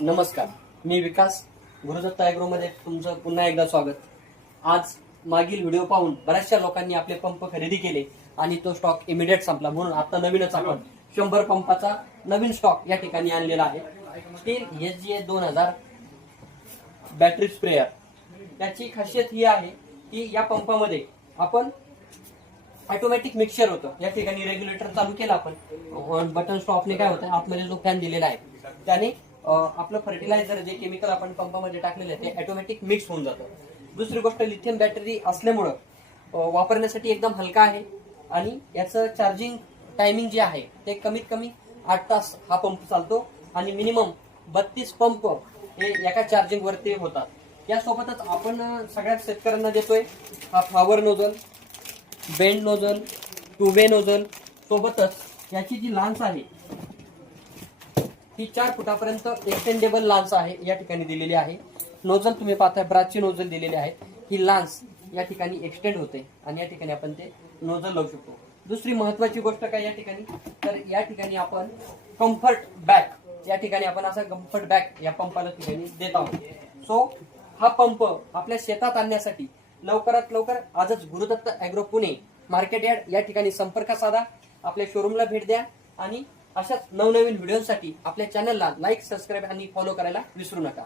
नमस्कार, मी विकास. गुरुदत्त ॲग्रोमध्ये तुमचं पुन्हा एकदा स्वागत. आज मागील व्हिडिओ पाहून बऱ्याचशा लोकांनी आपले पंप खरेदी केले आणि तो स्टॉक इमिडिएट संपला, म्हणून आता नवीनच आपण 100 पंपाचा नवीन स्टॉक या ठिकाणी आणलेला आहे. Steel SGA 2000 battery sprayer. त्याची खासियत ही आहे की या पंपामध्ये आपण ऑटोमॅटिक मिक्सचर होतं. या ठिकाणी रेग्युलेटर चालू केला आपण, बटन स्टॉपने काय होतं, आतमध्ये जो फॅन दिलेला आहे त्याने आपलं फर्टिलायझर जे केमिकल आपण पंपामध्ये टाकलेलं आहे ते ऑटोमॅटिक मिक्स होऊन जातं. दुसरी गोष्ट, लिथियम बॅटरी असल्यामुळं वापरण्यासाठी एकदम हलका आहे आणि याचं चार्जिंग टायमिंग जे आहे ते कमीत कमी 8 तास हा पंप चालतो आणि मिनिमम 32 पंप हे एका चार्जिंग वरती होतात. यासोबतच आपण सगळ्या शेतकऱ्यांना देतोय हा flower nozzle, bend nozzle, two way nozzle. सोबतच याची जी लांच आहे ही 4 फुटापर्यंत एक्सटेंडेबल लांच आहे, या ठिकाणी दिलेली आहे. नोझल तुम्ही पाहताय, ब्राची नोझल दिलेली आहे. ही लांच या ठिकाणी एक्सटेंड होते आणि या ठिकाणी आपण ते नोझल लावू शकतो. दुसरी महत्वाची गोष्ट काय या ठिकाणी, तर या ठिकाणी आपण कम्फर्ट बॅग, या ठिकाणी आपण असा कम्फर्ट बॅग या पंपाला ठिकाणी देत आहोत. सो हा पंप आपल्या शेतात आणण्यासाठी लवकरात लवकर आजच Gurudatt Agro Pune market yard या ठिकाणी संपर्क साधा, आपल्या शोरूमला भेट द्या आणि अशाच नवनवीन व्हिडिओसाठी आपल्या चॅनलला लाईक, सबस्क्राईब आणि फॉलो करायला विसरू नका.